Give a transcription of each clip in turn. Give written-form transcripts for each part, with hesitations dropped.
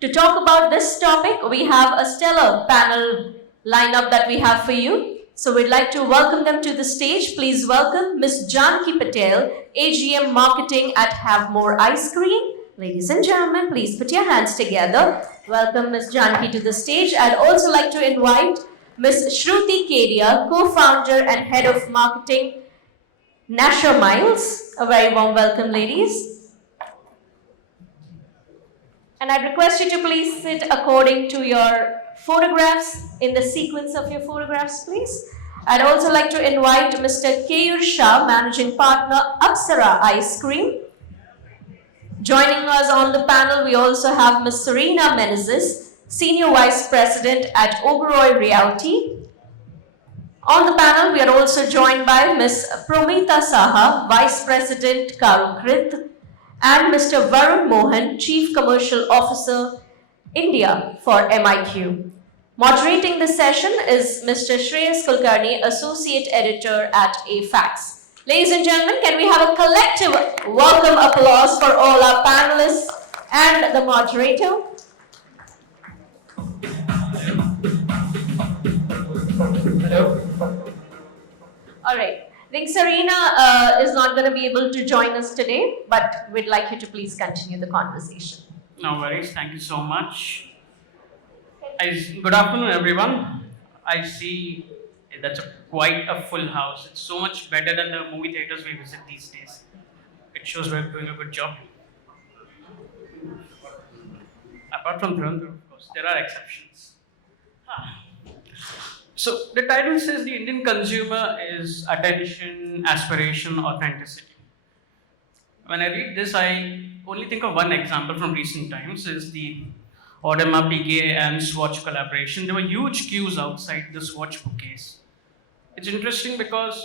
To talk about this topic, we have a stellar panel lineup that we have for you. So we'd like to welcome them to the stage. Please welcome Ms. Janaki Patel, AGM Marketing at Havmor Ice Cream. Ladies and gentlemen, please put your hands together. Welcome Ms. Janaki to the stage. I'd also like to invite Ms. Shruti Kedia, co-founder and head of marketing, Nasher Miles. A very warm welcome, ladies. And I request you to please sit according to your photographs, in the sequence of your photographs, please. I'd also like to invite Mr. Keyur Shah, Managing Partner, Apsara Ice Cream. Joining us on the panel, we also have Ms. Sarina Menezes, Senior Vice President at Oberoi Realty. On the panel, we are also joined by Ms. Promita Saha, Vice President, Karukrit, and Mr. Varun Mohan, Chief Commercial Officer, India for MEC. Moderating the session is Mr. Shreyas Kulkarni, Associate Editor at afaqs. Ladies and gentlemen, can we have a collective welcome applause for all our panelists and the moderator? Hello. All right. I think Sarina is not going to be able to join us today, but we'd like you to please continue the conversation. No worries. Thank you so much. Good afternoon, everyone. I see that's quite a full house. It's so much better than the movie theaters we visit these days. It shows we're doing a good job. Apart from Dhurandhar, of course, there are exceptions. So the title says the Indian consumer is attention, aspiration, authenticity. When I read this, I only think of one example from recent times, is the Audemars Piguet and Swatch collaboration. There were huge queues outside the Swatch bookcase. It's interesting because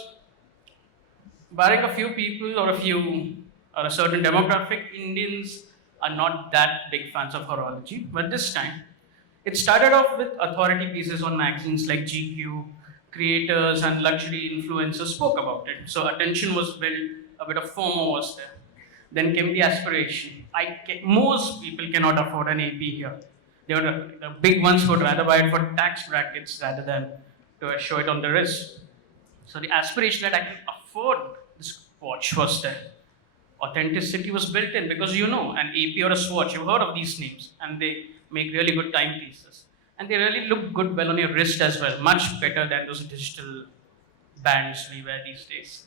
barring a few people or a certain demographic, Indians are not that big fans of horology. But this time, it started off with authority pieces on magazines like GQ, creators and luxury influencers spoke about it. So attention was built, a bit of FOMO was there. Then came the aspiration. Most people cannot afford an AP here. The big ones would rather buy it for tax brackets rather than to show it on the wrist. So the aspiration that I can afford this watch was there. Authenticity was built in because an AP or a Swatch, you've heard of these names, and they make really good timepieces. And they really look good well on your wrist as well, much better than those digital bands we wear these days.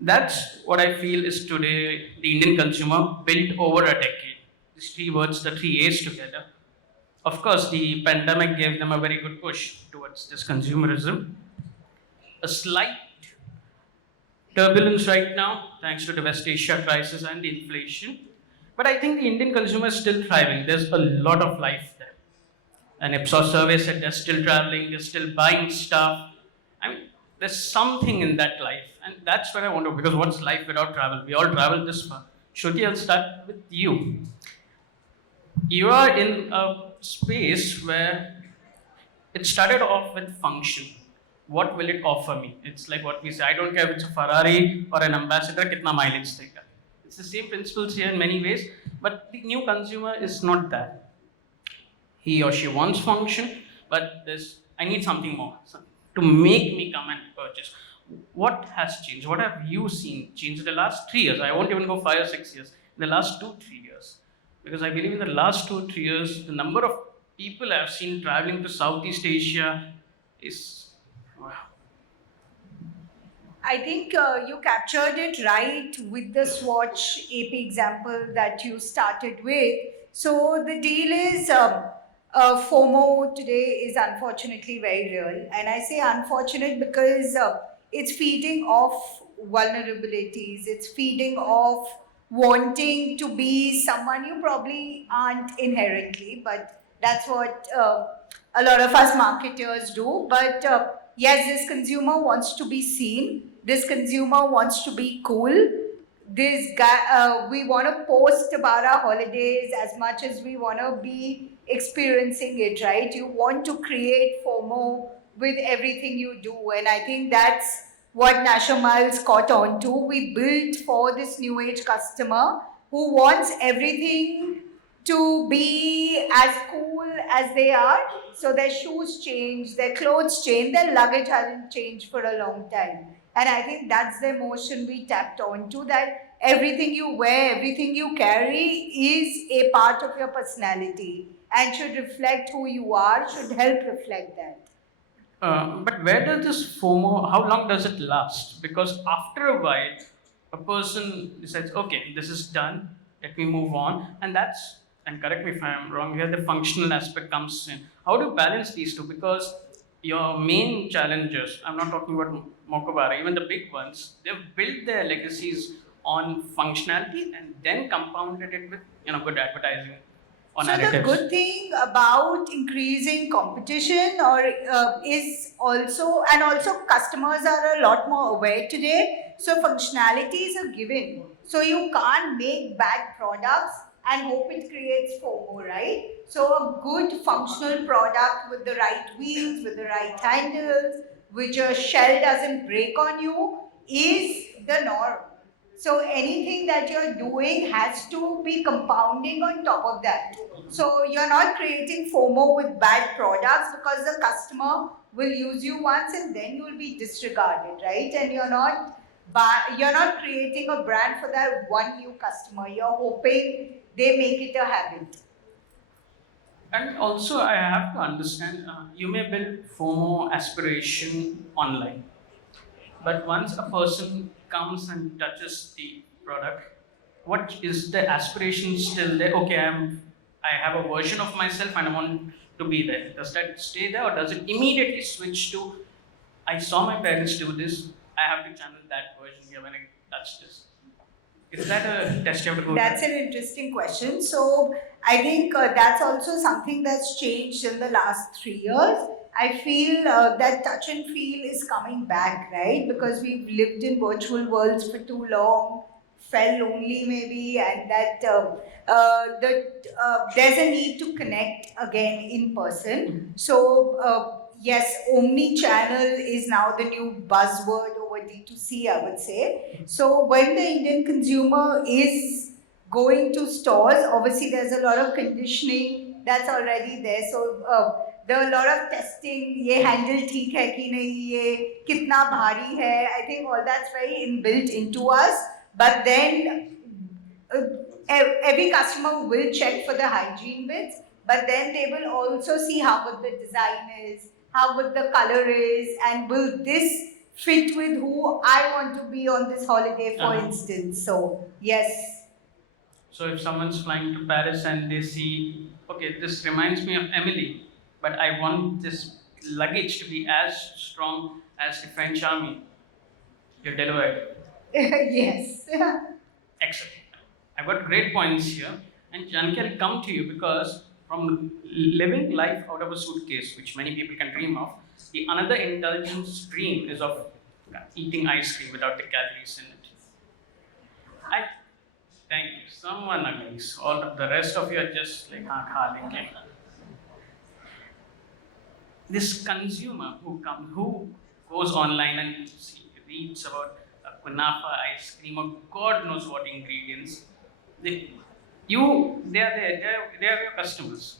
That's what I feel is today the Indian consumer built over a decade. These three words, the three A's together. Of course, the pandemic gave them a very good push towards this consumerism. A slight turbulence right now, thanks to the West Asia crisis and the inflation. But I think the Indian consumer is still thriving. There's a lot of life there. An Ipsos survey said they're still traveling, they're still buying stuff. I mean, there's something in that life. And that's where I want to, because what's life without travel? We all travel this far. Shruti, I'll start with you. You are in a space where it started off with function. What will it offer me? It's like what we say, I don't care if it's a Ferrari or an Ambassador, kitna mileage dega. It's the same principles here in many ways, but the new consumer is not that. He or she wants function, but I need something more to make me come and purchase. What has changed? What have you seen change in the last 3 years? I won't even go 5 or 6 years. In the last 2-3 years. Because I believe in the last 2 or 3 years, the number of people I've seen traveling to Southeast Asia is, wow. I think you captured it right with the Swatch AP example that you started with. So the deal is FOMO today is unfortunately very real. And I say unfortunate because it's feeding off vulnerabilities. It's feeding off wanting to be someone you probably aren't inherently, but that's what a lot of us marketers do. But yes, this consumer wants to be seen. This consumer wants to be cool. This guy, we want to post about our holidays as much as we want to be experiencing it, right? You want to create FOMO with everything you do. And I think that's what Nasher Miles caught on to. We built for this new age customer who wants everything to be as cool as they are. So their shoes change, their clothes change, their luggage hasn't changed for a long time. And I think that's the emotion we tapped onto, that everything you wear, everything you carry is a part of your personality and should reflect who you are, should help reflect that. But where does this FOMO, how long does it last? Because after a while, a person decides, okay, this is done, let me move on. And that's, and correct me if I'm wrong here, the functional aspect comes in. How do you balance these two? Because your main challengers, I'm not talking about Mokobara, even the big ones, they've built their legacies on functionality and then compounded it with good advertising or So narratives. the good thing about increasing competition is also, and also customers are a lot more aware today. So functionality is a given. So you can't make bad products and hope it creates FOMO, right? So a good functional product with the right wheels, with the right handles, which a shell doesn't break on you, is the norm. So anything that you're doing has to be compounding on top of that. So you're not creating FOMO with bad products, because the customer will use you once and then you will be disregarded, right? And you're not creating a brand for that one new customer. You're hoping they make it a habit. And also, I have to understand, you may build FOMO aspiration online, but once a person comes and touches the product, what is the aspiration still there? Okay, I have a version of myself and I want to be there. Does that stay there, or does it immediately switch to, I saw my parents do this, I have to channel that version here when I touch this? Is that a test you have to go That's through? an interesting question. So I think that's also something that's changed in the last 3 years. I feel that touch and feel is coming back, right? Because we've lived in virtual worlds for too long, felt lonely maybe, and that there's a need to connect again in person. So yes, omni-channel is now the new buzzword over D2C, I would say. So when the Indian consumer is going to stores, obviously there's a lot of conditioning that's already there. So there are a lot of testing, ये handle ठीक है कि नहीं, ये कितना भारी है. I think all that's very inbuilt into us. But then every customer will check for the hygiene bits, but then they will also see how good the design is, how good the color is, and will this fit with who I want to be on this holiday, for instance. So yes. So if someone's flying to Paris and they see, okay, this reminds me of Emily, but I want this luggage to be as strong as the French army, you're delivered. Yes. Excellent. I've got great points here. And Janaki, I'll come to you because from living life out of a suitcase, which many people can dream of, the another indulgence dream is of eating ice cream without the calories in it. Thank you. Someone agrees. All the rest of you are just like, kha lenge. This consumer who goes online and reads about kunafa ice cream or God knows what ingredients, they are your customers.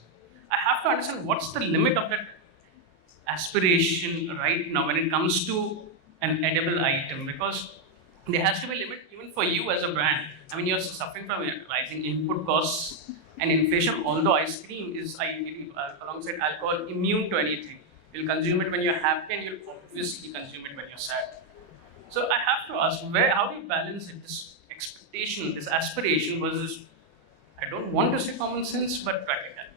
I have to understand what's the limit of that aspiration right now when it comes to an edible item, because there has to be a limit even for you as a brand. I mean, you're suffering from rising input costs and inflation, although ice cream is, I believe, alongside alcohol, immune to anything. You'll consume it when you're happy and you'll obviously consume it when you're sad. So I have to ask, how do you balance it, this expectation, this aspiration versus, I don't want to say common sense, but practicality?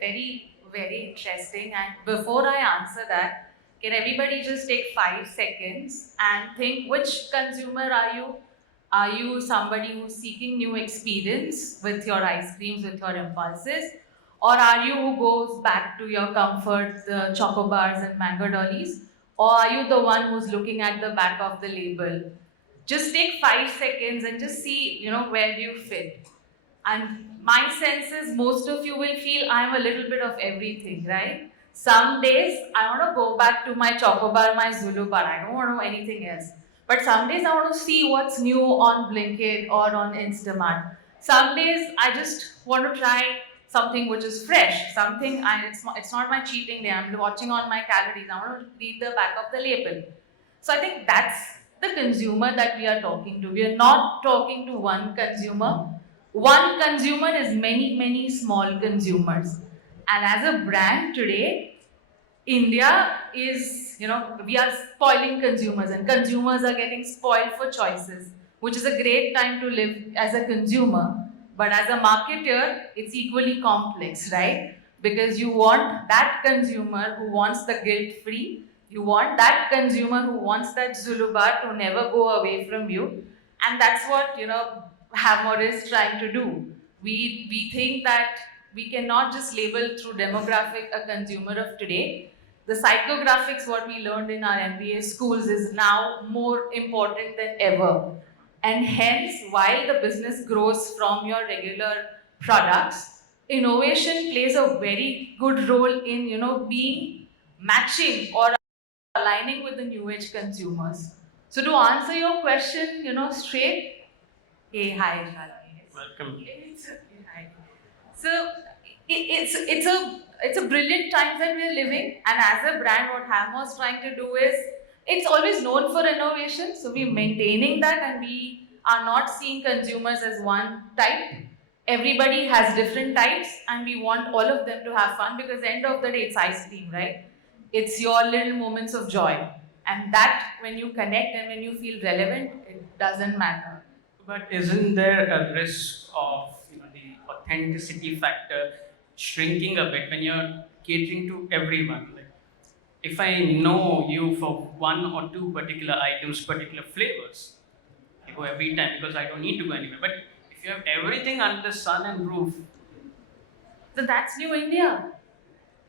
Very, very interesting. And before I answer that, can everybody just take 5 seconds and think, which consumer are you? Are you somebody who's seeking new experience with your ice creams, with your impulses? Or are you who goes back to your comfort, the choco bars and mango dollies? Or are you the one who's looking at the back of the label? Just take 5 seconds and just see, where do you fit? And my sense is most of you will feel I'm a little bit of everything, right? Some days I want to go back to my choco bar, my Zulu bar. I don't want to know anything else. But some days I want to see what's new on Blinkit or on Instamart. Some days I just want to try something which is fresh, something it's not my cheating day. I'm watching on my calories. I want to read the back of the label. So I think that's the consumer that we are talking to. We are not talking to one consumer. One consumer is many small consumers. And as a brand today, India is, we are spoiling consumers and consumers are getting spoiled for choices, which is a great time to live as a consumer. But as a marketer, it's equally complex, right? Because you want that consumer who wants the guilt free, you want that consumer who wants that Zulubar to never go away from you. And that's what, Havmor is trying to do. We think that we cannot just label through demographic a consumer of today. The psychographics, what we learned in our MBA schools, is now more important than ever. And hence, while the business grows from your regular products, innovation plays a very good role in, being matching or aligning with the new age consumers. So to answer your question, straight, hey, hi, Janaki. Welcome. Hi. So it's a brilliant time that we're living, and as a brand, what Havmor is trying to do is it's always known for innovation. So we're maintaining that, and we are not seeing consumers as one type. Everybody has different types, and we want all of them to have fun because end of the day, it's ice cream, right? It's your little moments of joy, and that when you connect and when you feel relevant, it doesn't matter. But isn't there a risk of the authenticity factor shrinking a bit when you're catering to everyone? Like, if I know you for one or two particular items, particular flavors, I go every time because I don't need to go anywhere. But if you have everything under the sun and roof, So that's New India.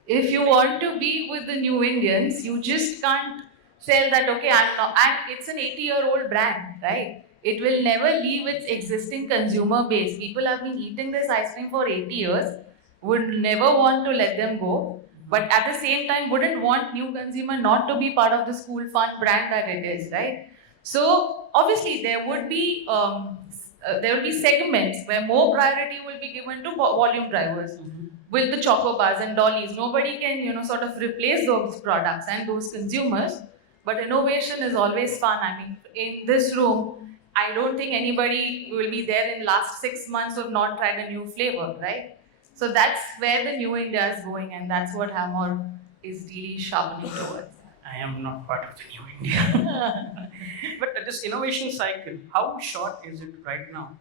If you want to be with the new Indians, you just can't sell that, okay, it's an 80-year-old brand, right? It will never leave its existing consumer base. People have been eating this ice cream for 80 years, would never want to let them go, but at the same time wouldn't want new consumer not to be part of the school fun brand that it is, right? So obviously there would be segments where more priority will be given to volume drivers with the choco bars and dollies. Nobody can, sort of replace those products and those consumers. But innovation is always fun. I mean, in this room, I don't think anybody will be there in last 6 months who have not tried a new flavor, right? So that's where the new India is going, and that's what Havmor is really sharpening towards. I am not part of the new India. But this innovation cycle, how short is it right now?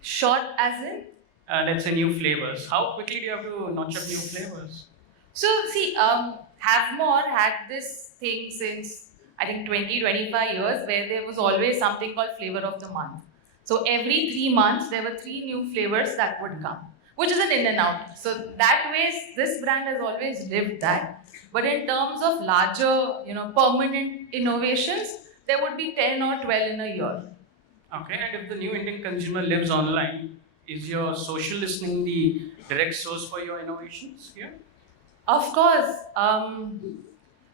Short as in? Let's say new flavors. How quickly do you have to notch up new flavors? So see, Havmor had this thing since I think 20-25 years where there was always something called flavor of the month. So every 3 months there were 3 new flavors that would come, which is an in and out. So that way, this brand has always lived that. But in terms of larger, permanent innovations, there would be 10 or 12 in a year. Okay, and if the new Indian consumer lives online, is your social listening the direct source for your innovations here? Of course,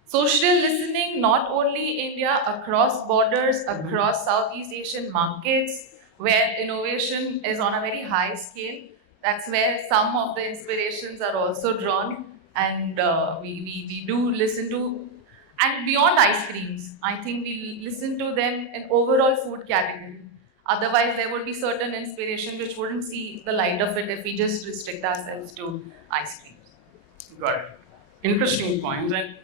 social listening, not only India, across borders, across Southeast Asian markets, where innovation is on a very high scale. That's where some of the inspirations are also drawn, and we do listen to, and beyond ice creams, I think we listen to them in overall food category. Otherwise, there would be certain inspiration which wouldn't see the light of it if we just restrict ourselves to ice creams. Got it. Interesting points. And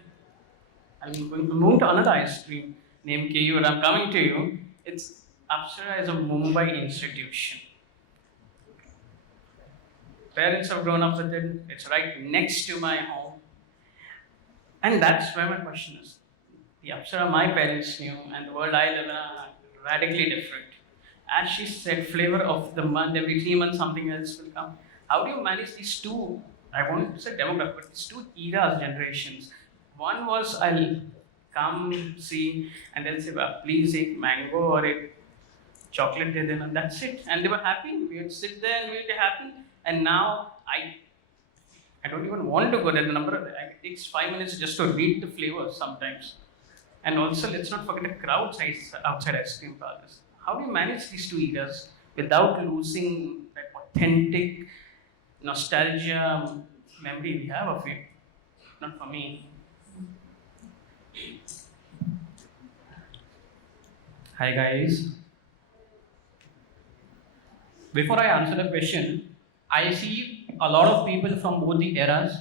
I'm going to move to another ice cream named Keyur. I'm coming to you. Apsara is a Mumbai institution. Parents have grown up with it. It's right next to my home. And that's where my question is. The Apsara my parents knew and the world I live in are radically different. As she said, flavor of the month, every 3 months something else will come. How do you manage these two, I won't say demographic, but these two eras, generations? One was I'll come, see, and they'll say, well, please eat mango or eat chocolate, and that's it. And they were happy. We would sit there and we would be happy. And now I don't even want to go there. The number of, it takes 5 minutes just to read the flavors sometimes. And also, let's not forget the crowd size outside ice cream parlors. How do you manage these two eras? without losing that authentic nostalgia memory we have of it. Not for me. Hi guys. Before I answer the question, I see a lot of people from both the eras.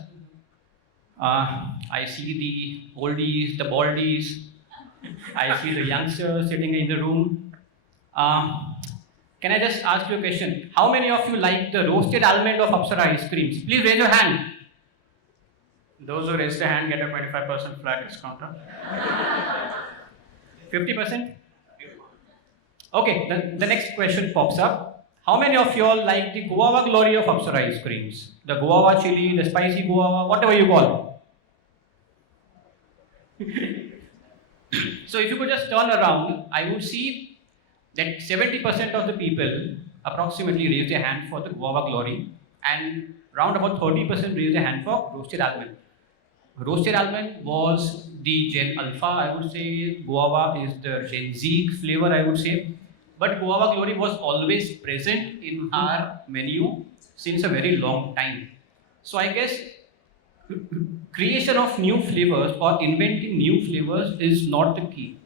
I see the oldies, the baldies. I see the youngsters sitting in the room. Can I just ask you a question? How many of you like the roasted almond of Apsara ice creams? Please raise your hand. Those who raise their hand get a 25% flat discount. 50%? Okay, the next question pops up. How many of you all like the guava glory of Apsara ice creams? The guava chili, the spicy guava, whatever you call. So if you could just turn around, I would see that 70% of the people approximately raise their hand for the guava glory, and round about 30% raise their hand for roasted almond. Roasted almond was the Gen Alpha, I would say. Guava is the Gen Z flavor, I would say. But guava glory was always present in our menu since a very long time. So I guess creation of new flavors or inventing new flavors is not the key.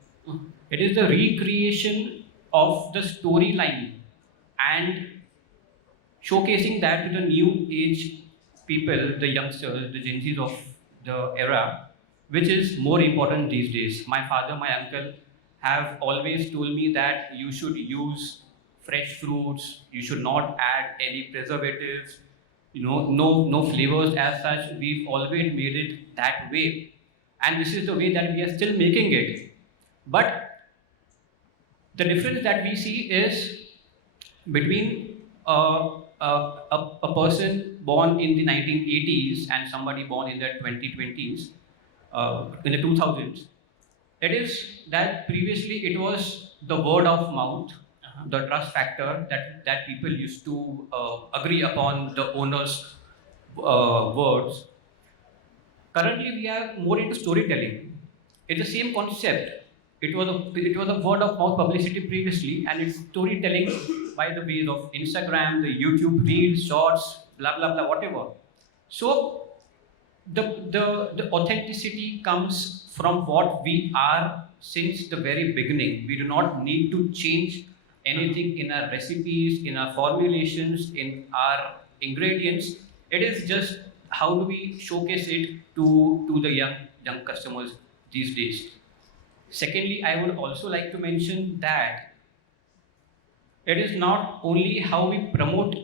It is the recreation of the storyline and showcasing that to the new age people, the youngsters, the Gen Zs of the era, which is more important these days. My father, my uncle have always told me that you should use fresh fruits, you should not add any preservatives, no flavors as such. We've always made it that way, and this is the way that we are still making it. But the difference that we see is between a person born in the 1980s and somebody born in the 2020s, in the 2000s. It is that previously it was the word of mouth, the trust factor that people used to agree upon the owner's words. Currently, we are more into storytelling. It's the same concept. It was a word of mouth publicity previously, and it's storytelling by the ways of Instagram, the YouTube reels, shorts, blah blah blah, whatever. So the authenticity comes from what we are since the very beginning. We do not need to change anything in our recipes, in our formulations, in our ingredients. It is just how do we showcase it to the young customers these days. Secondly, I would also like to mention that it is not only how we promote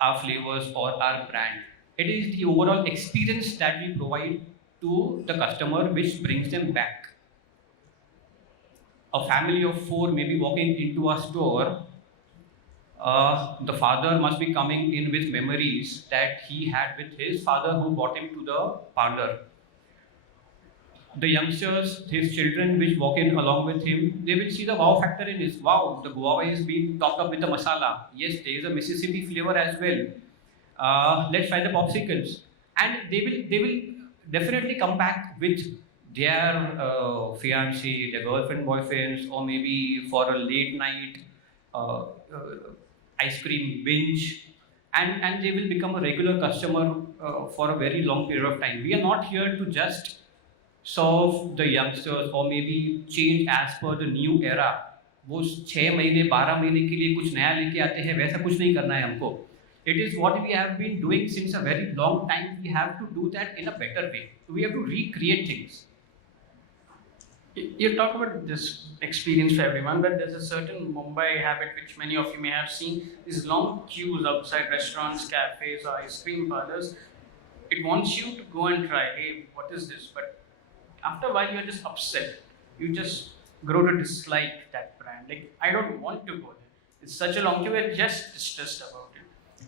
our flavors or our brand, it is the overall experience that we provide to the customer which brings them back. A family of four may be walking into a store. The father must be coming in with memories that he had with his father who brought him to the parlor. The youngsters, his children, which walk in along with him, they will see the wow factor in this. Wow, the guava is being topped up with the masala. Yes, there is a Mississippi flavor as well. Let's try the popsicles, and they will definitely come back with their fiancé, their girlfriend, boyfriends, or maybe for a late night uh, ice cream binge, and they will become a regular customer for a very long period of time. We are not here to just serve the youngsters or maybe change as per the new era. वो 6 महीने 12 महीने के लिए कुछ नया लेके आते हैं, वैसा कुछ नहीं करना है हमको. It is what we have been doing since a very long time. We have to do that in a better way. We have to recreate things. You talk about this experience for everyone, but there's a certain Mumbai habit which many of you may have seen. These long queues outside restaurants, cafes, or ice cream parlors. It wants you to go and try. Hey, what is this? But after a while, you're just upset. You just grow to dislike that brand. Like, I don't want to go there. It's such a long queue. We're just distressed about it.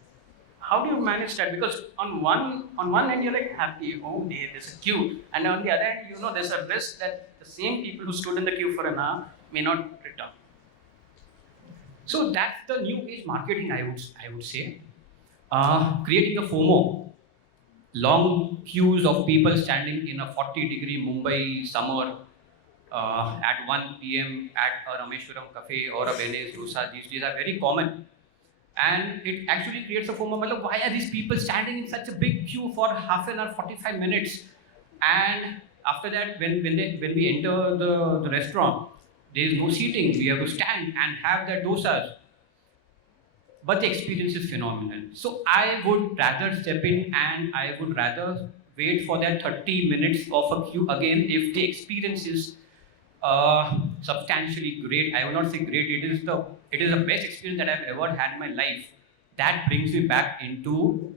How do you manage that? Because on one end you're like happy, oh, there's a queue, and on the other end, there's a risk that the same people who stood in the queue for an hour may not return. So that's the new age marketing, I would say. Creating a FOMO. Long queues of people standing in a 40-degree Mumbai summer at 1 p.m. at a Rameshwaram cafe or a Venice Dosa. These days are very common. And it actually creates a FOMO. Matlab, why are these people standing in such a big queue for half an hour, 45 minutes? And after that, when we enter the restaurant, there is no seating. We have to stand and have the dosas. But the experience is phenomenal. So I would rather step in and I would rather wait for that 30 minutes of a queue again if the experience is substantially great. I will not say great. It is the best experience that I've ever had in my life. That brings me back into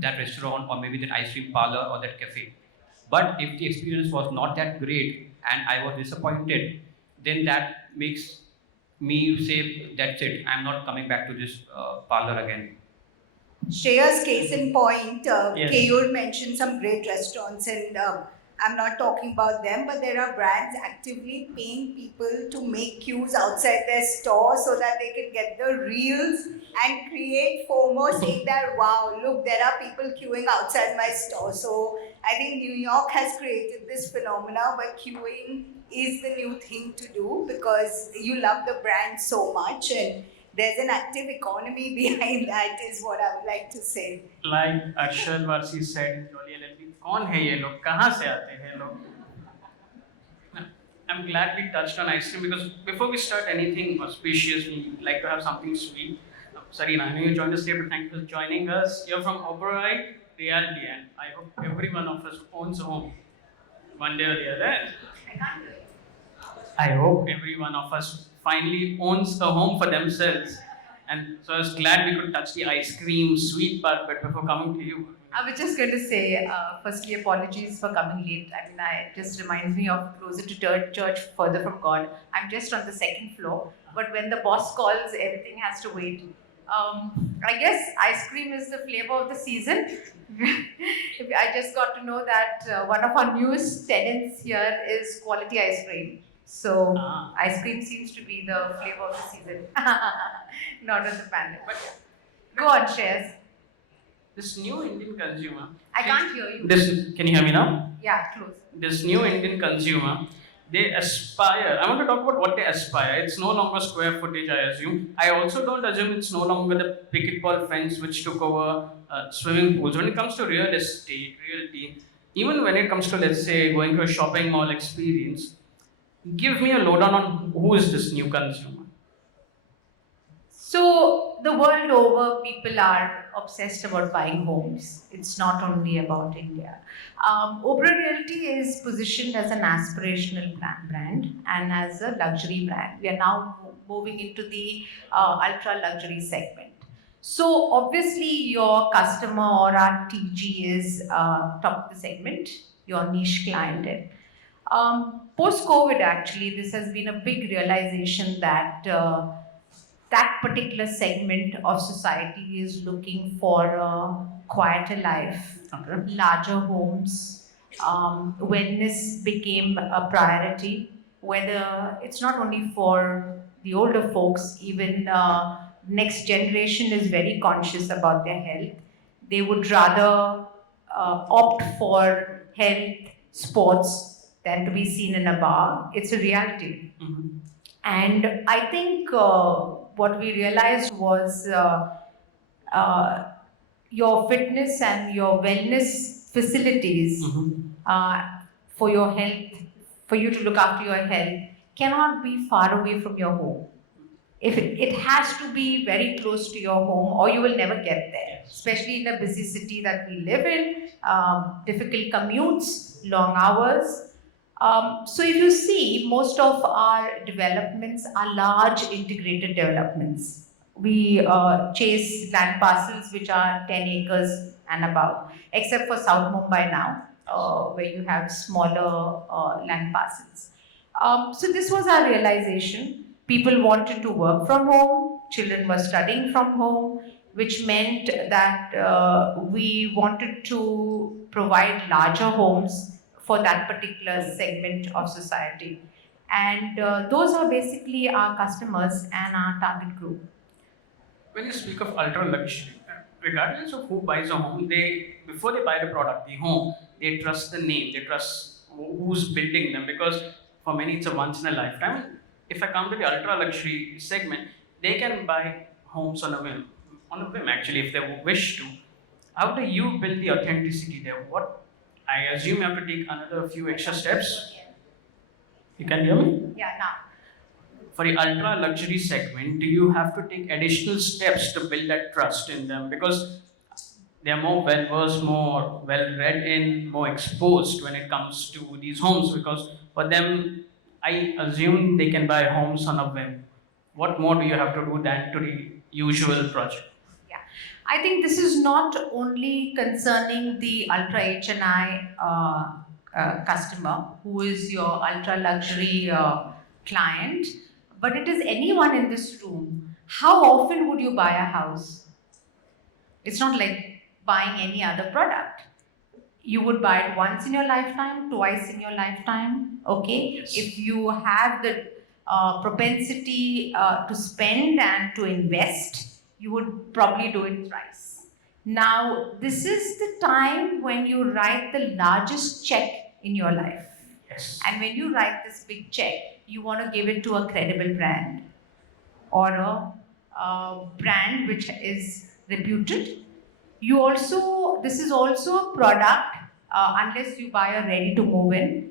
that restaurant or maybe that ice cream parlor or that cafe. But if the experience was not that great and I was disappointed, then that makes me say that's it. I'm not coming back to this parlor again. Shreya's case in point, Yes. Keyur mentioned some great restaurants, and I'm not talking about them, but there are brands actively paying people to make queues outside their store so that they can get the reels and create FOMO, saying that, wow, look, there are people queuing outside my store. So I think New York has created this phenomena where queuing is the new thing to do because you love the brand so much, and there's an active economy behind that is what I would like to say. Like Akshar Varsi said, Jolly LLP, कौन है ये लोग? कहाँ से आते हैं लोग? I'm glad we touched on ice cream because before we start anything auspicious, we like to have something sweet. Sarina, I know you joined us today, but thank you for joining us. You're from Oberoi Realty, and I hope every one of us owns a home one day or the other. I hope every one of us finally owns a home for themselves. And so I was glad we could touch the ice cream sweet part, but before coming to you. I was just going to say, firstly, apologies for coming late. I mean, it just reminds me of closer to church, further from God. I'm just on the second floor, but when the boss calls, everything has to wait. I guess ice cream is the flavor of the season. I just got to know that one of our newest tenants here is Quality Ice Cream. So, ice cream seems to be the flavor of the season. Not on the panel. But go on, Shreyas. This new Indian consumer. I can't hear you. Can you hear me now? Yeah, close. This new Indian consumer, they aspire. I want to talk about what they aspire. It's no longer square footage, I assume. I also don't assume it's no longer the picket ball fence which took over swimming pools. When it comes to real estate, realty, even when it comes to, let's say, going to a shopping mall experience, give me a lowdown on who is this new consumer. So, the world over, people are obsessed about buying homes. It's not only about India. Oberoi Realty is positioned as an aspirational brand and as a luxury brand. We are now moving into the ultra luxury segment. So, obviously, your customer or our TG is top of the segment, your niche clientele. Post-COVID, actually, this has been a big realization that that particular segment of society is looking for a quieter life, larger homes. Wellness became a priority, whether it's not only for the older folks, even next generation is very conscious about their health. They would rather opt for health, sports, than to be seen in a bar. It's a reality. Mm-hmm. And I think what we realized was your fitness and your wellness facilities for your health, for you to look after your health, cannot be far away from your home. If it has to be very close to your home, or you will never get there, especially in a busy city that we live in, difficult commutes, long hours. So if you see, most of our developments are large integrated developments. We chase land parcels which are 10 acres and above, except for South Mumbai now, where you have smaller land parcels. So this was our realization. People wanted to work from home, children were studying from home, which meant that we wanted to provide larger homes for that particular segment of society. And those are basically our customers and our target group. When you speak of ultra luxury, regardless of who buys a home, before they buy the product, the home, they trust the name, they trust who's building them, because for many it's a once in a lifetime. If I come to the ultra luxury segment, they can buy homes on a whim. on a whim actually, if they wish to. How do you build the authenticity there? What I assume you have to take another few extra steps. You can hear me? Yeah, now. For the ultra luxury segment, do you have to take additional steps to build that trust in them? Because they are more well versed, more well read in, more exposed when it comes to these homes. Because for them, I assume they can buy homes on a whim. What more do you have to do than to the usual project? Yeah, I think this is not only concerning the ultra HNI customer who is your ultra luxury client, but it is anyone in this room. How often would you buy a house? It's not like buying any other product. You would buy it once in your lifetime, twice in your lifetime, okay? Yes. If you have the propensity to spend and to invest, you would probably do it thrice. Now, this is the time when you write the largest check in your life. Yes. And when you write this big check, you want to give it to a credible brand or a brand which is reputed. You also, this is also a product, unless you buy a ready to move in.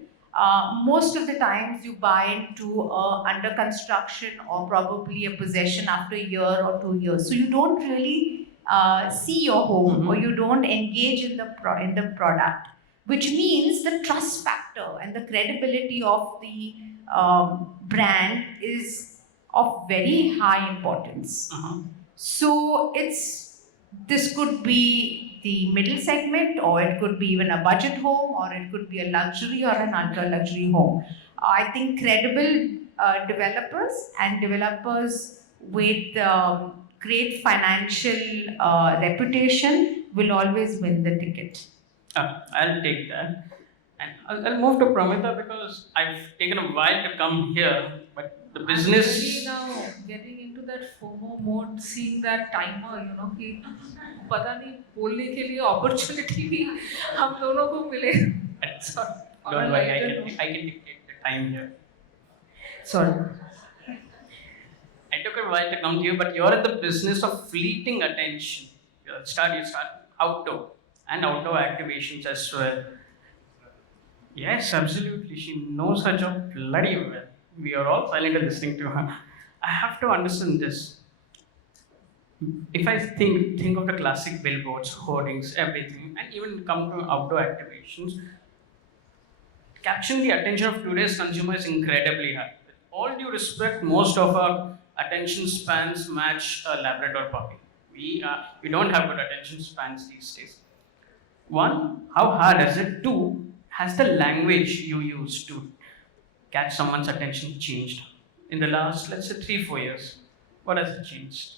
Most of the times you buy into under construction or probably a possession after a year or 2 years. So you don't really see your home or you don't engage in the product, which means the trust factor and the credibility of the brand is of very high importance. So this could be the middle segment, or it could be even a budget home, or it could be a luxury or an ultra luxury home. I think credible developers and developers with great financial reputation will always win the ticket. I'll take that. And I'll move to Promita because I've taken a while to come here, but the business. I'm really now getting into that FOMO mode, seeing that timer, you know, कि पता नहीं बोलने के लिए opportunity भी हम दोनों को मिले. Sorry. Don't worry, I can dictate the time here. Sorry. I took a while to come to you, but you're in the business of fleeting attention. You start outdoor and outdoor activations as well. Yes, absolutely. She knows her job bloody well. We are all silently listening to her. I have to understand this. If I think of the classic billboards, hoardings, everything, and even come to outdoor activations, capturing the attention of today's consumer is incredibly high. With all due respect, most of our attention spans match a Labrador puppy. We don't have good attention spans these days. One, how hard is it? Two, has the language you use to catch someone's attention changed in the last, let's say, 3-4 years? What has it changed?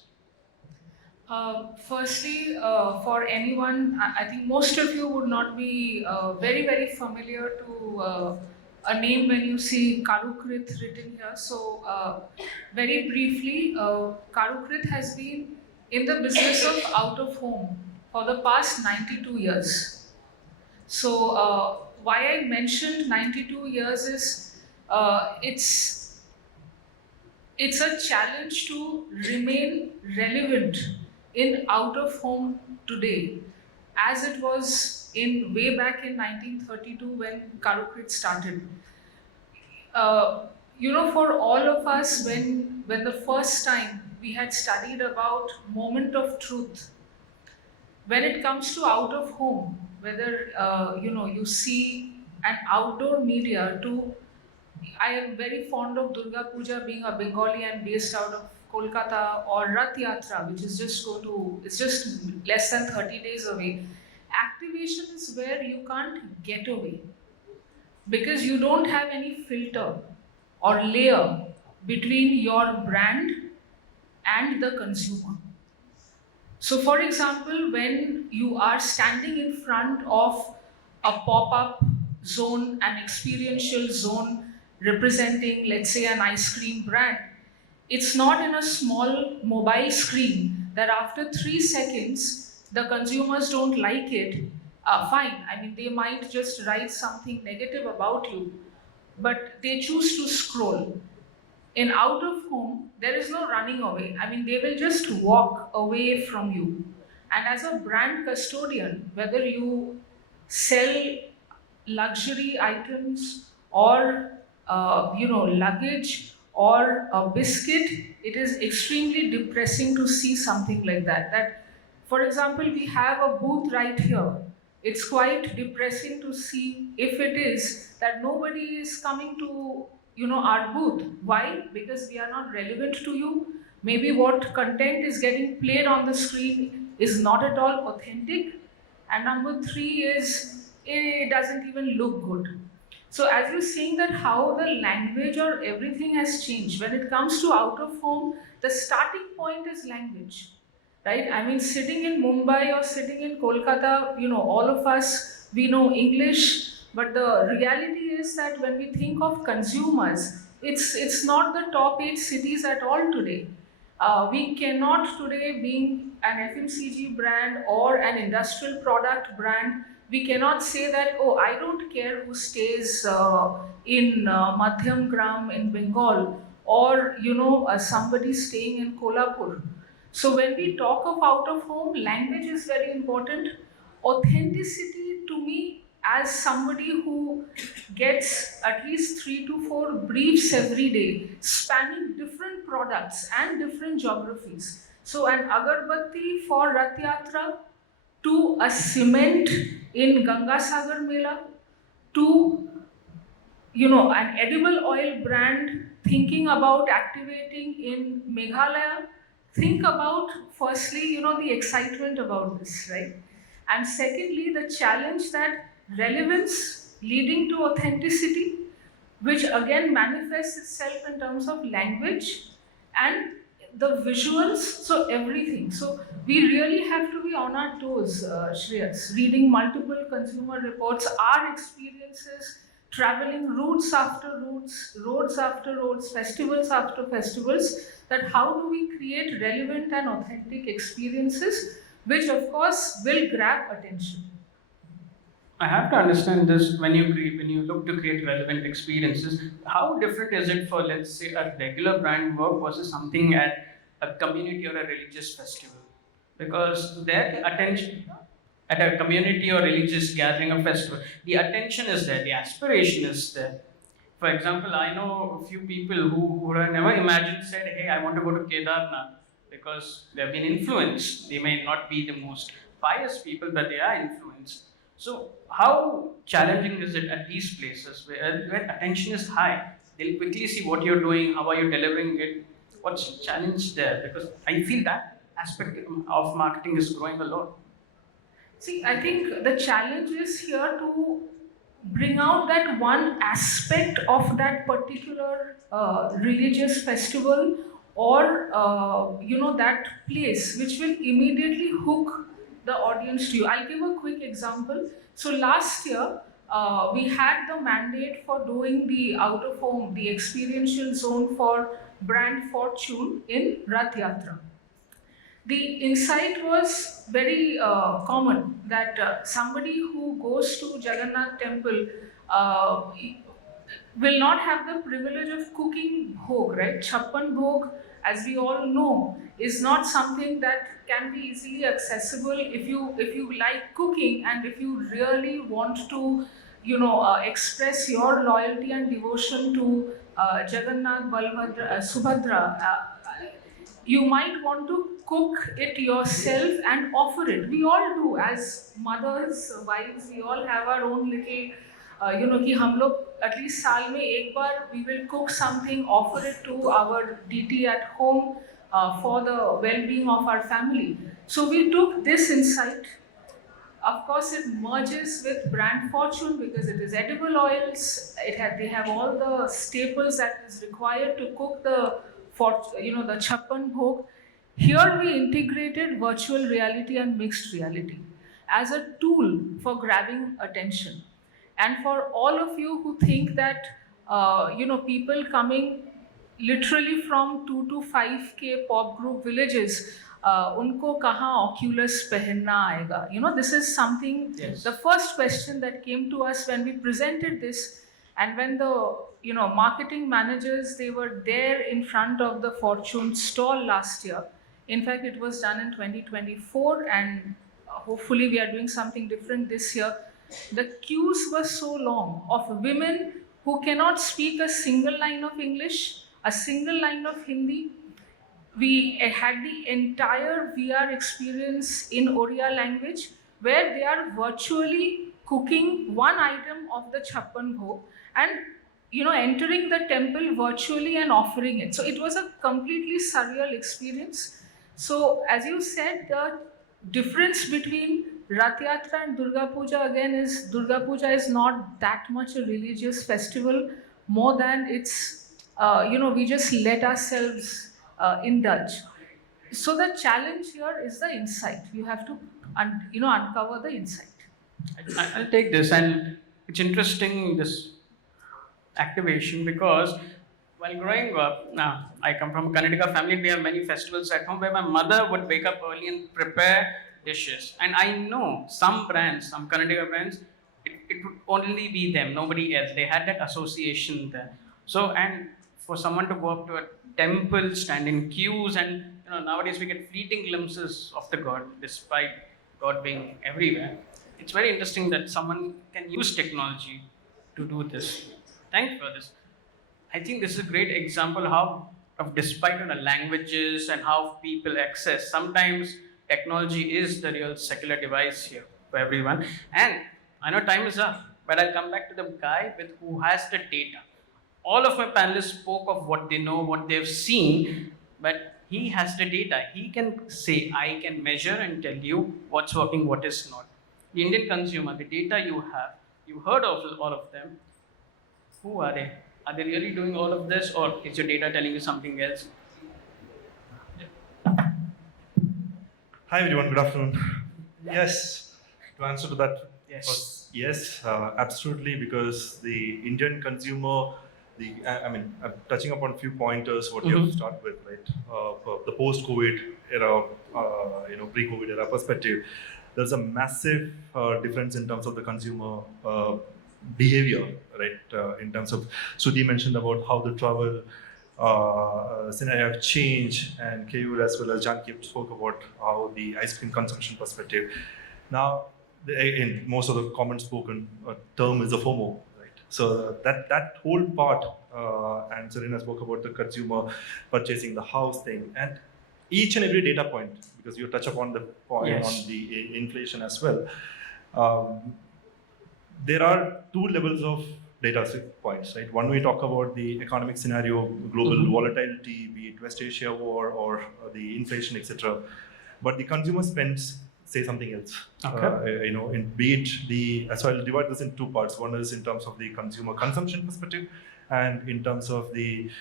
Firstly, for anyone, I think most of you would not be very, very familiar to a name when you see Karukrit written here. So, very briefly, Karukrit has been in the business of out of home for the past 92 years. So, why I mentioned 92 years is it's a challenge to remain relevant in out of home today, as it was in way back in 1932 when Karukrit started. For all of us, when the first time we had studied about moment of truth, when it comes to out of home, whether you see an outdoor media to, I am very fond of Durga Puja, being a Bengali and based out of Kolkata, or Rath Yatra, which is it's just less than 30 days away. Activation is where you can't get away because you don't have any filter or layer between your brand and the consumer. So, for example, when you are standing in front of a pop-up zone, an experiential zone representing, let's say, an ice cream brand, it's not in a small mobile screen that after 3 seconds, the consumers don't like it. Fine, I mean, they might just write something negative about you, but they choose to scroll. In out of home, there is no running away. I mean, they will just walk away from you. And as a brand custodian, whether you sell luxury items or luggage or a biscuit, it is extremely depressing to see something like that. That, for example, we have a booth right here. It's quite depressing to see if it is that nobody is coming to our booth. Why? Because we are not relevant to you. Maybe what content is getting played on the screen is not at all authentic. And number three is it doesn't even look good. So as you're seeing that how the language or everything has changed, when it comes to out of home, the starting point is language, right? I mean, sitting in Mumbai or sitting in Kolkata, all of us, we know English, but the reality is that when we think of consumers, it's not the top 8 cities at all today. We cannot today, being an FMCG brand or an industrial product brand, we cannot say that, oh, I don't care who stays in Madhyam Gram in Bengal or, somebody staying in Kolhapur. So when we talk of out of home, language is very important. Authenticity to me, as somebody who gets at least 3 to 4 briefs every day, spanning different products and different geographies. So an agarbatti for Rath Yatra, to a cement in Gangasagar Mela, to an edible oil brand thinking about activating in Meghalaya. Think about firstly, the excitement about this, right? And secondly, the challenge that relevance leading to authenticity, which again manifests itself in terms of language and the visuals, so everything. So we really have to be on our toes, Shreyas, reading multiple consumer reports, our experiences, traveling routes after routes, roads after roads, festivals after festivals, that how do we create relevant and authentic experiences, which of course will grab attention. I have to understand this when you look to create relevant experiences. How different is it for, let's say, a regular brand work versus something at a community or a religious festival? Because their attention at a community or religious gathering or festival, the attention is there, the aspiration is there. For example, I know a few people who have never imagined said, "Hey, I want to go to Kedarnath," because they have been influenced. They may not be the most pious people, but they are influenced. So, how challenging is it at these places where attention is high? They'll quickly see what you're doing, how are you delivering it, what's the challenge there? Because I feel that aspect of marketing is growing a lot. See, I think the challenge is here to bring out that one aspect of that particular religious festival or that place which will immediately hook the audience to you. I'll give a quick example. So last year we had the mandate for doing the out of home, the experiential zone for brand Fortune in Rath Yatra. The insight was very common that somebody who goes to Jagannath temple will not have the privilege of cooking bhog, right? Chappan bhog, as we all know, is not something that can be easily accessible if you like cooking and if you really want to express your loyalty and devotion to Jagannath, Balbhadra, Subhadra. You might want to cook it yourself and offer it. We all do, as mothers, wives, we all have our own little कि हम लोग at least साल में एक बार we will cook something, offer it to our deity at home for the well-being of our family. So we took this insight. Of course, it merges with brand Fortune because it is edible oils. They have all the staples that is required to cook the Chappan Bhog. Here we integrated virtual reality and mixed reality as a tool for grabbing attention. And for all of you who think that people coming literally from 2 to 5K pop group villages, unko kahan Oculus pehenna aega? This is something. Yes. The first question that came to us when we presented this And when the marketing managers, they were there in front of the Fortune stall last year. In fact, it was done in 2024, and hopefully we are doing something different this year. The queues were so long of women who cannot speak a single line of English, a single line of Hindi. We had the entire VR experience in Oriya language, where they are virtually cooking one item of the Chappan Bhog and entering the temple virtually and offering it. So it was a completely surreal experience. So as you said, the difference between Rath Yatra and Durga Puja again is Durga Puja is not that much a religious festival, more than it's we just let ourselves indulge. So the challenge here is the insight. You have to uncover the insight. I'll take this, and it's interesting, this activation, because while growing up, I come from a Kannadiga family. We have many festivals at home where my mother would wake up early and prepare dishes. And I know some brands, some Kannadiga brands, it would only be them, nobody else. They had that association there. So, and for someone to go up to a temple, stand in queues, and nowadays we get fleeting glimpses of the God, despite God being everywhere. It's very interesting that someone can use technology to do this. Thanks for this. I think this is a great example how, of despite languages and how people access, sometimes technology is the real secular device here for everyone. And I know time is up, but I'll come back to the guy who has the data. All of my panelists spoke of what they know, what they've seen, but he has the data. He can say, I can measure and tell you what's working, what is not. The Indian consumer, the data you have, you heard of all of them. Who are they? Are they really doing all of this, or is your data telling you something else? Hi everyone, good afternoon. Yes, to answer to that, Yes. yes, absolutely, because the Indian consumer, I'm touching upon a few pointers what you have started with, right? The post-COVID era, pre-COVID era perspective, there's a massive difference in terms of the consumer behavior, right? In terms of, Shruti mentioned about how the travel scenario have changed, and Keyur as well as Janaki spoke about how the ice cream consumption perspective. Now, in most of the common spoken term is the FOMO, right? So that whole part, and Sarina spoke about the consumer purchasing the house thing, and each and every data point, because you touch upon the point on the inflation as well. There are two levels of data points, right? One, we talk about the economic scenario, global volatility, be it West Asia war or the inflation, etc. But the consumer spends say something else. Okay. Be it the, so I'll divide this in two parts. One is in terms of the consumer consumption perspective, and in terms of the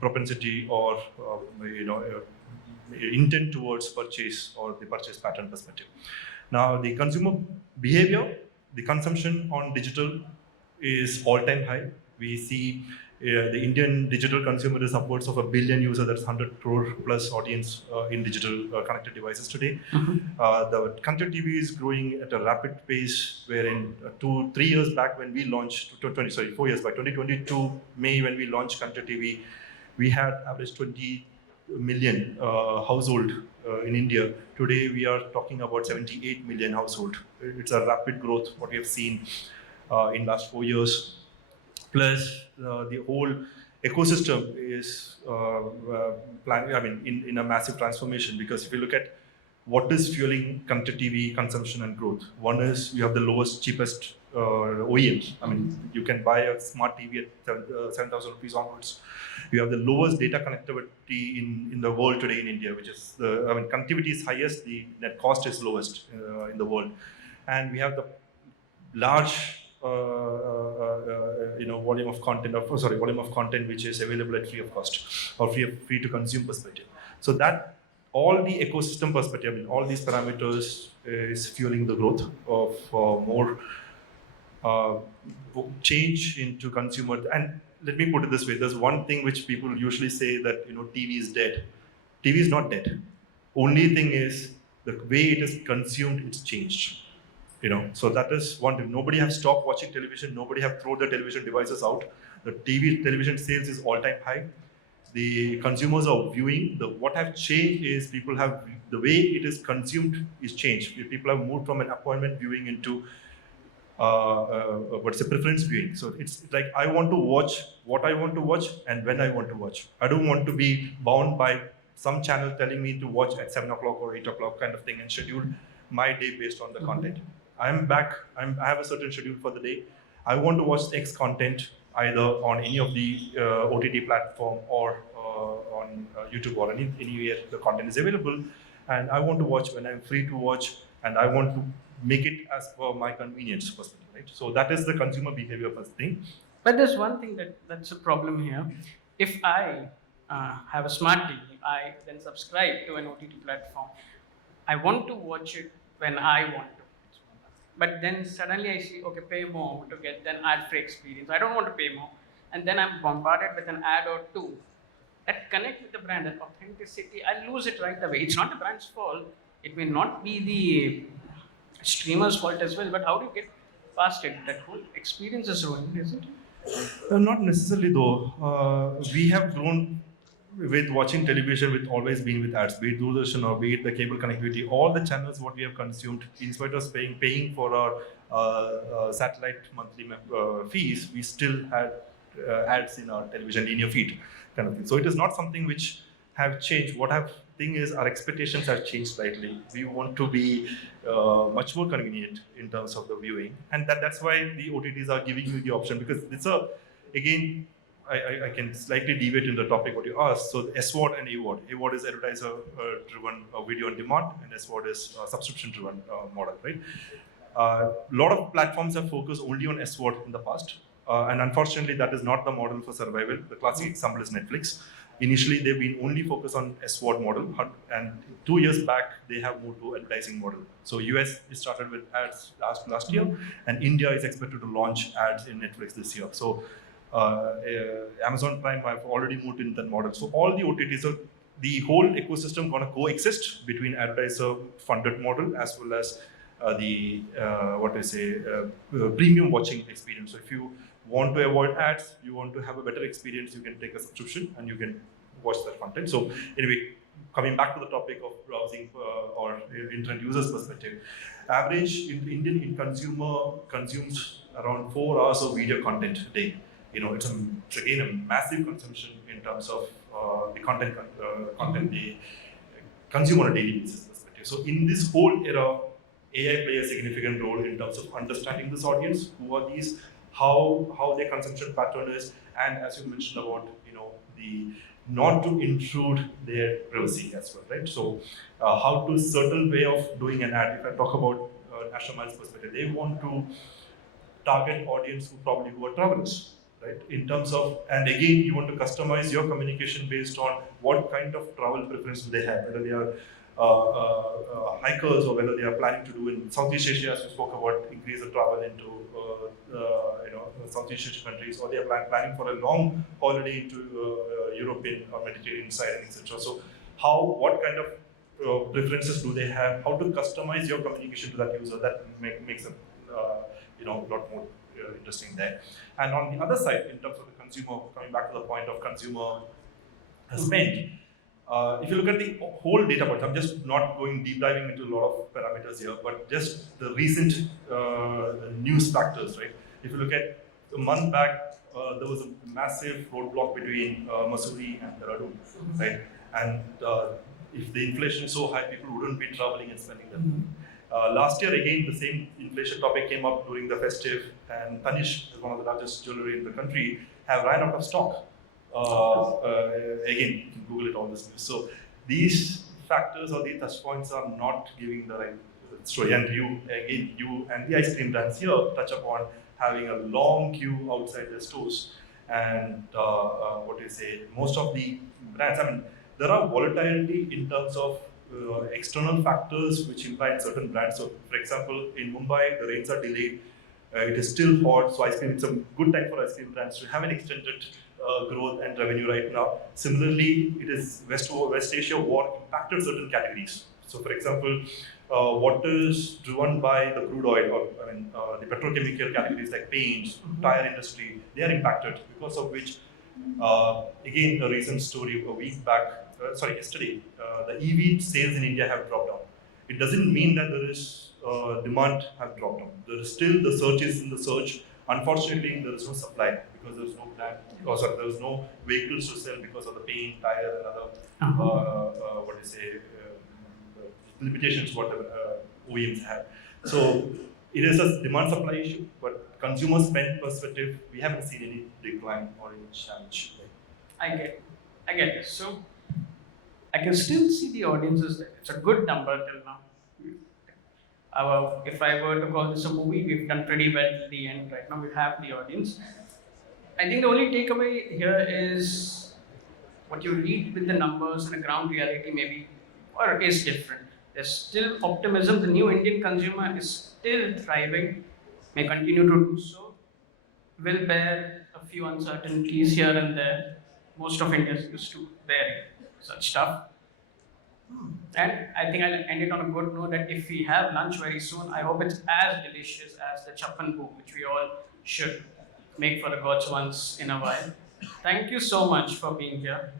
propensity or intent towards purchase or the purchase pattern perspective. Now, the consumer behavior, the consumption on digital is all-time high. We see the Indian digital consumer is upwards of 1 billion users. That's 100 crore plus audience in digital connected devices today. The connected TV is growing at a rapid pace, wherein 3 years back when we launched, 4 years back, 2022 May when we launched connected TV, we had average 20 million household in India. Today we are talking about 78 million household. It's a rapid growth what we have seen in last 4 years. Plus the whole ecosystem is in a massive transformation, because if you look at what is fueling connected TV consumption and growth, one is you have the lowest, cheapest OEMs. You can buy a smart TV at 7,000 rupees onwards. You have the lowest data connectivity in the world today in India, which is connectivity is highest, the net cost is lowest in the world, and we have the large volume of content which is available at free of cost or free to consume perspective. So that all the ecosystem perspective, all these parameters is fueling the growth of more change into consumer. And let me put it this way: there's one thing which people usually say that TV is dead. TV is not dead. Only thing is the way it is consumed, it's changed. So that is one thing. Nobody have stopped watching television. Nobody have thrown the television devices out. The television sales is all-time high. The consumers are viewing. What have changed is people have, the way it is consumed is changed. People have moved from an appointment viewing into what's a preference viewing. So it's like I want to watch what I want to watch and when I want to watch. I don't want to be bound by some channel telling me to watch at 7 o'clock or 8 o'clock kind of thing and schedule my day based on the content. I'm back. I have a certain schedule for the day. I want to watch X content either on any of the OTT platform or on YouTube or anywhere the content is available. And I want to watch when I'm free to watch, and I want to make it as per my convenience first thing, right? So that is the consumer behavior first thing. But there's one thing that's a problem here. If I have a smart TV, I then subscribe to an OTT platform. I want to watch it when I want to. But then suddenly I see, okay, pay more to get an ad-free experience. I don't want to pay more. And then I'm bombarded with an ad or two that connect with the brand, that authenticity. I lose it right away. It's not the brand's fault. It may not be the streamer's fault as well, but how do you get past it? That whole experience is ruined, isn't it? Not necessarily though. We have grown with watching television, with always being with ads, be it Doordarshan or be it the cable connectivity, all the channels what we have consumed, in spite of paying for our satellite monthly fees, we still had ads in our television linear feed kind of thing. So it is not something which have changed. What have thing is our expectations have changed slightly. We want to be much more convenient in terms of the viewing, and that's why the OTTs are giving you the option, because it's again. I can slightly deviate in the topic what you asked. So SVOD and AVOD. AVOD is advertiser-driven video on demand, and SVOD is subscription-driven model, right? A lot of platforms have focused only on SVOD in the past, and unfortunately, that is not the model for survival. The classic example is Netflix. Initially, they've been only focused on SVOD model, and 2 years back, they have moved to advertising model. So US started with ads last year, and India is expected to launch ads in Netflix this year. So Amazon Prime have already moved in that model. So all the OTTs, so the whole ecosystem going to coexist between advertiser-funded model as well as the premium watching experience. So if you want to avoid ads, you want to have a better experience, you can take a subscription and you can watch that content. So anyway, coming back to the topic of browsing or internet users perspective, average Indian consumer consumes around 4 hours of video content a day. It's again a massive consumption in terms of the content they consume on a daily basis perspective. So in this whole era, AI plays a significant role in terms of understanding this audience, who are these, how their consumption pattern is, and as you mentioned about the not to intrude their privacy as well, right? So how to certain way of doing an ad. If I talk about Nasher perspective, they want to target audience who are travelers. Right? In terms of, and again, you want to customize your communication based on what kind of travel preference do they have, whether they are hikers or whether they are planning to do in Southeast Asia, as we spoke about, increase the travel into Southeast Asian countries, or they are planning for a long holiday into European or Mediterranean side, etc. So, what kind of preferences do they have? How to customize your communication to that user? That makes a lot more interesting there. And on the other side, in terms of the consumer, coming back to the point of consumer spend, if you look at the whole data point, I'm just not going deep diving into a lot of parameters here, but just the recent news factors, right? If you look at a month back, there was a massive roadblock between Mussoorie and Dehradun, right? And if the inflation is so high, people wouldn't be traveling and spending them. Last year, again, the same inflation topic came up during the festive, and Tanishq is one of the largest jewelry in the country, have ran out of stock. Again, you can Google it, all this news. So these factors or these touch points are not giving the right story. And you and the ice cream brands here touch upon having a long queue outside their stores. And most of the brands, there are volatility in terms of external factors which impact certain brands. So, for example, in Mumbai, the rains are delayed. It is still hot, so ice cream, it's a good time for ice cream brands to have an extended growth and revenue right now. Similarly, it is West Asia war impacted certain categories. So, for example, what is driven by the crude oil, or the petrochemical categories like paints, tire industry, they are impacted, because of which, again, a recent story a week back, yesterday, the EV sales in India have dropped down. It doesn't mean that there is demand have dropped down. There is still the surge is in the surge. Unfortunately, there is no supply because there is no plant, because there is no vehicles to sell because of the paint, tire, and other limitations whatever OEMs have. So it is a demand supply issue, but consumer spend perspective, we haven't seen any decline or any challenge. I get this. So I can still see the audiences there. It's a good number till now. If I were to call this a movie, we've done pretty well at the end. Right now we have the audience. I think the only takeaway here is what you read with the numbers and the ground reality maybe or is different. There's still optimism. The new Indian consumer is still thriving, may continue to do so, will bear a few uncertainties here and there. Most of India is used to bearing such stuff. And I think I'll end it on a good note that if we have lunch very soon, I hope it's as delicious as the chapan bhog, which we all should make for the gods once in a while. Thank you so much for being here.